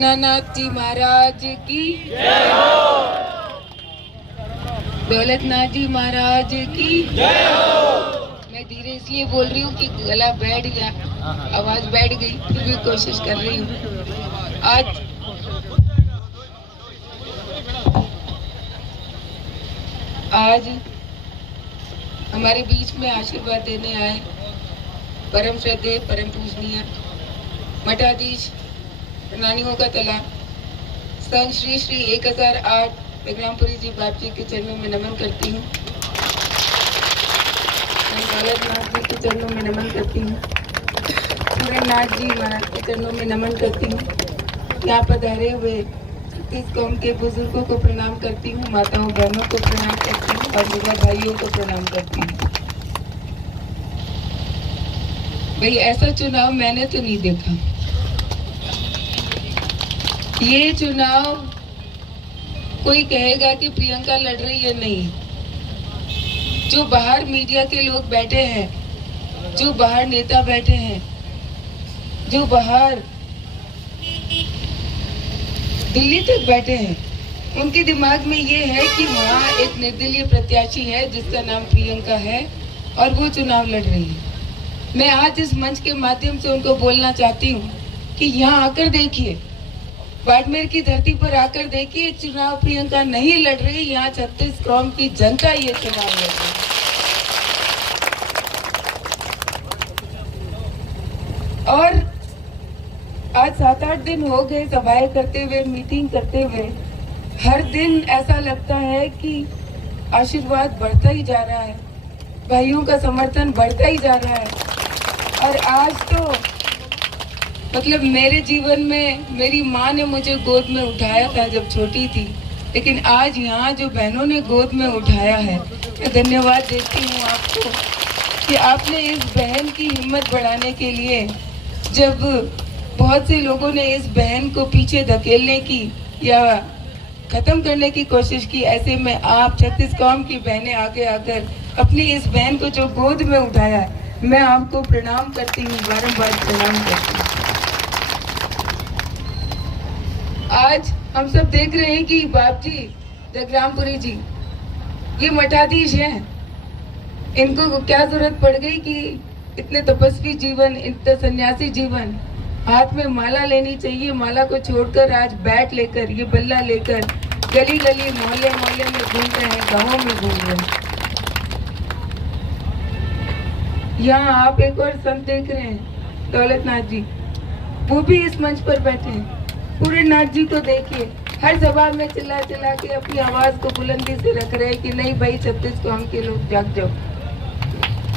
नाथ जी महाराज की जय हो। दौलतनाथ जी महाराज की जय हो। मैं धीरे इसलिए बोल रही हूँ कि गला बैठ गया, आवाज बैठ गई, फिर भी कोशिश कर रही हूँ। आज हमारे बीच में आशीर्वाद देने आए परम श्रद्धेय परम पूजनीय मठाधीश प्रणानियों का तला संत श्री श्री 1008 बेगरामपुरी जी बाप जी के चरणों में नमन करती हूँ। मैं दौलतनाथ जी के चरणों में नमन करती हूँ। सूरजनाथ जी महाराज के चरणों में नमन करती हूँ। यहाँ पधारे हुए इस कौम के बुजुर्गों को प्रणाम करती हूँ, माताओं बहनों को प्रणाम करती हूँ और युवा भाइयों को प्रणाम करती हूँ। भाई ऐसा चुनाव मैंने तो नहीं देखा। ये चुनाव कोई कहेगा कि प्रियंका लड़ रही है, नहीं। जो बाहर मीडिया के लोग बैठे हैं, जो बाहर नेता बैठे हैं, जो बाहर दिल्ली तक बैठे हैं, उनके दिमाग में ये है कि वहाँ एक निर्दलीय प्रत्याशी है जिसका नाम प्रियंका है और वो चुनाव लड़ रही है। मैं आज इस मंच के माध्यम से उनको बोलना चाहती हूँ कि यहाँ आकर देखिए, बाड़मेर की धरती पर आकर देखिए, चुनाव प्रियंका नहीं लड़ रही, यहाँ 36 कौम की जनता ये चुनाव लड़ रही है। और आज 7-8 दिन हो गए सभाएं करते हुए, मीटिंग करते हुए। हर दिन ऐसा लगता है कि आशीर्वाद बढ़ता ही जा रहा है, भाइयों का समर्थन बढ़ता ही जा रहा है। और आज तो मतलब मेरे जीवन में मेरी माँ ने मुझे गोद में उठाया था जब छोटी थी, लेकिन आज यहाँ जो बहनों ने गोद में उठाया है, मैं धन्यवाद देती हूँ आपको कि आपने इस बहन की हिम्मत बढ़ाने के लिए, जब बहुत से लोगों ने इस बहन को पीछे धकेलने की या खत्म करने की कोशिश की, ऐसे में आप 36 कौम की बहनें आगे आकर अपनी इस बहन को जो गोद में उठाया, मैं आपको प्रणाम करती हूँ, बारंबार प्रणाम करती हूँ। आज हम सब देख रहे हैं कि बाप जी बेगरामपुरी जी ये मठाधीश हैं, इनको क्या जरूरत पड़ गई कि इतने तपस्वी जीवन, इतने सन्यासी जीवन, हाथ में माला लेनी चाहिए, माला को छोड़कर आज बैट लेकर, ये बल्ला लेकर गली गली मोहल्ले मोहल्ले में घूम रहे हैं, गाँवों में घूम रहे हैं। यहाँ आप एक और संत देख रहे हैं, दौलतनाथ जी, वो भी इस मंच पर बैठे हैं। सूरजनाथ जी को देखिए, हर सभा में चिल्ला चिल्ला के अपनी आवाज को बुलंदी से रख रहे हैं कि नहीं भाई 36 कौम के लोग जाग जाओ।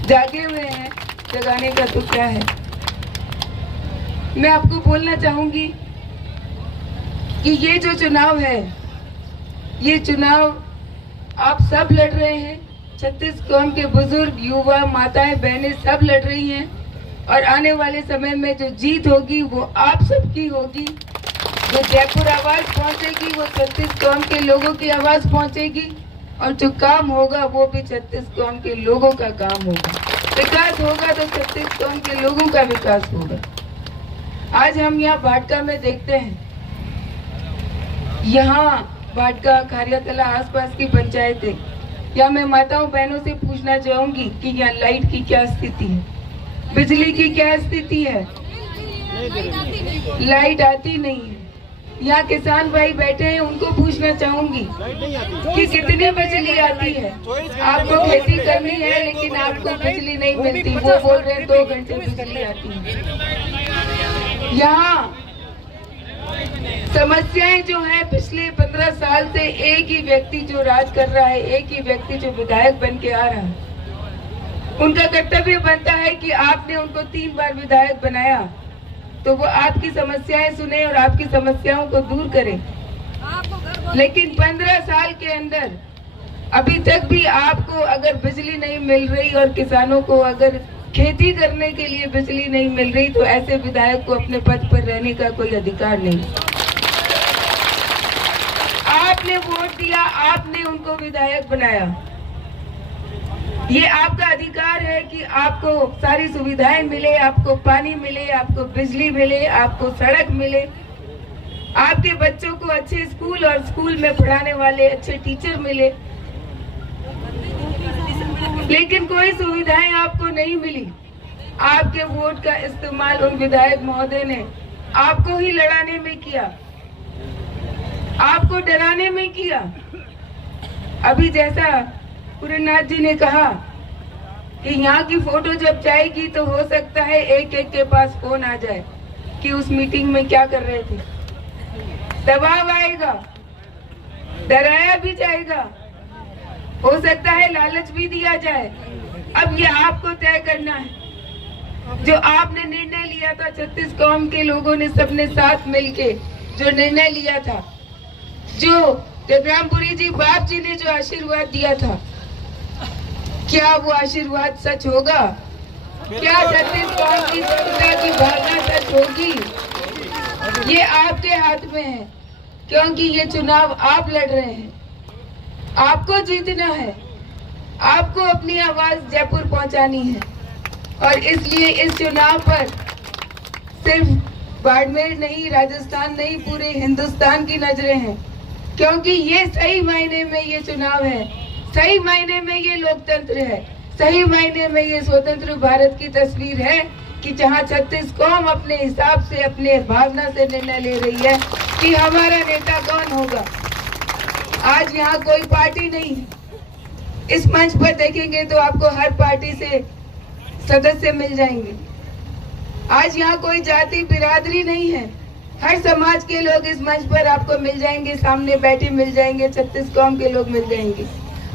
जागे हुए हैं, जगाने का तो क्या है। मैं आपको बोलना चाहूंगी कि ये जो चुनाव है, ये चुनाव आप सब लड़ रहे हैं, 36 कौम के बुजुर्ग, युवा, माताएं, बहनें सब लड़ रही हैं। और आने वाले समय में जो जीत होगी वो आप सबकी होगी। जो जयपुर आवाज पहुंचेगी वो 36 कौम के लोगों की आवाज पहुंचेगी, और जो काम होगा वो भी 36 कौम के लोगों का काम होगा। विकास होगा तो 36 कौम के लोगों का विकास होगा। आज हम यहाँ भाटका में देखते हैं, यहाँ भाटका, खारियातला, आसपास की पंचायतें, या मैं माताओं बहनों से पूछना चाहूंगी कि यहाँ लाइट की क्या स्थिति है, बिजली की क्या स्थिति है। लाइट आती नहीं है। यहाँ किसान भाई बैठे हैं, उनको पूछना चाहूंगी कि कितनी बिजली आती है। आपको खेती करनी है लेकिन आपको बिजली नहीं मिलती, वो बोल रहे हैं 2 घंटे बिजली आती है। यहाँ समस्याएं जो है, पिछले 15 साल से एक ही व्यक्ति जो राज कर रहा है, एक ही व्यक्ति जो विधायक बन के आ रहा है, उनका कर्तव्य बनता है कि आपने उनको 3 बार विधायक बनाया तो वो आपकी समस्याएं सुने और आपकी समस्याओं को दूर करे। लेकिन 15 साल के अंदर अभी तक भी आपको अगर बिजली नहीं मिल रही और किसानों को अगर खेती करने के लिए बिजली नहीं मिल रही, तो ऐसे विधायक को अपने पद पर रहने का कोई अधिकार नहीं। आपने वोट दिया, आपने उनको विधायक बनाया, ये आपका अधिकार है कि आपको सारी सुविधाएं मिले, आपको पानी मिले, आपको बिजली मिले, आपको सड़क मिले। आपके बच्चों को अच्छे स्कूल और स्कूल में पढ़ाने वाले अच्छे टीचर मिले, लेकिन कोई सुविधाएं आपको नहीं मिली। आपके वोट का इस्तेमाल उन विधायक महोदय ने आपको ही लड़ाने में किया, आपको डराने में किया। अभी जैसा पुरनाथ जी ने कहा कि यहाँ की फोटो जब जाएगी तो हो सकता है एक एक के पास फोन आ जाए कि उस मीटिंग में क्या कर रहे थे। दबाव आएगा, डराया भी जाएगा, हो सकता है लालच भी दिया जाए। अब ये आपको तय करना है। जो आपने निर्णय लिया था, 36 कौम के लोगों ने सबने साथ मिलके जो निर्णय लिया था, जो जगरामपुरी जी बाप जी ने जो आशीर्वाद दिया था, क्या वो आशीर्वाद सच होगा? क्या 36 कौम की जनता की भावना सच होगी? ये आपके हाथ में है, क्योंकि ये चुनाव आप लड़ रहे हैं। आपको जीतना है, आपको अपनी आवाज जयपुर पहुंचानी है, और इसलिए इस चुनाव पर सिर्फ बाड़मेर नहीं, राजस्थान नहीं, पूरे हिंदुस्तान की नजरें हैं, क्योंकि ये सही मायने में ये चुनाव है, सही मायने में ये लोकतंत्र है, सही मायने में ये स्वतंत्र भारत की तस्वीर है कि जहां 36 कौम अपने हिसाब से, अपने भावना से निर्णय ले रही है कि हमारा नेता कौन होगा। आज यहाँ कोई पार्टी नहीं है। इस मंच पर देखेंगे तो आपको हर पार्टी से सदस्य मिल जाएंगे। आज यहाँ कोई जाति बिरादरी नहीं है, हर समाज के लोग इस मंच पर आपको मिल जाएंगे, सामने बैठे मिल जाएंगे, 36 कौम के लोग मिल जाएंगे।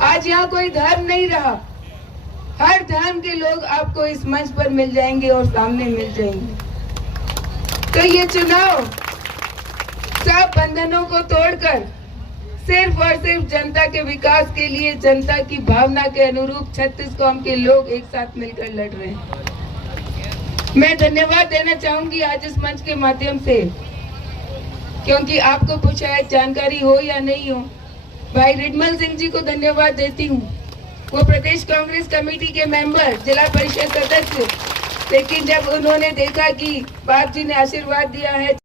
आज यहाँ कोई धर्म नहीं रहा, हर धर्म के लोग आपको इस मंच पर मिल जाएंगे और सामने मिल जाएंगे। तो ये चुनाव सब बंधनों को तोड़कर सिर्फ और सिर्फ जनता के विकास के लिए, जनता की भावना के अनुरूप 36 कौम के लोग एक साथ मिलकर लड़ रहे हैं। मैं धन्यवाद देना चाहूंगी आज इस मंच के माध्यम से, क्योंकि आपको शायद जानकारी हो या नहीं हो, भाई रिडमल सिंह जी को धन्यवाद देती हूँ। वो प्रदेश कांग्रेस कमेटी के मेंबर, जिला परिषद सदस्य, लेकिन जब उन्होंने देखा कि बाप जी ने आशीर्वाद दिया है